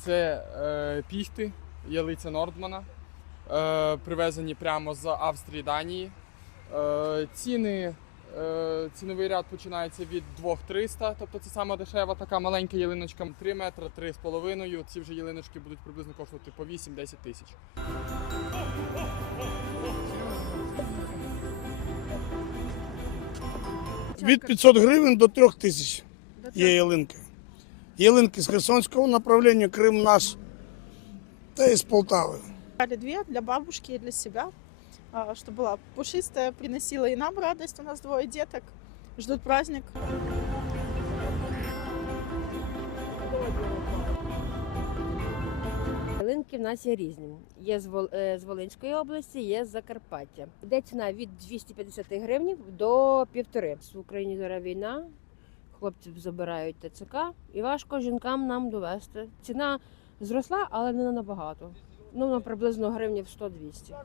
це е, піхти, ялиця Нордмана, е, привезені прямо з Австрії Данії. Е, ціни, е, ціновий ряд починається від 2300, тобто це сама дешева така маленька ялиночка 3 метри, 3,5. Ці вже ялиночки будуть приблизно коштувати по 8-10 тисяч. Від 500 гривень до 3 тисяч є ялинки. Ялинки з Херсонського направлення, Крим наш та і з Полтави. Брали две для бабушки и для себя, а, чтобы была пушистая, приносила и нам радость. У нас двое деток, ждут праздник. Ялинки в нас є різні. Є з, е, з Волинської області, є з Закарпаття. Де ціна від 250 гривень до півтори. В Україні зараз війна, хлопців забирають ТЦК, і важко жінкам нам довести. Ціна зросла, але не набагато. Ну, на приблизно гривнів 100-200.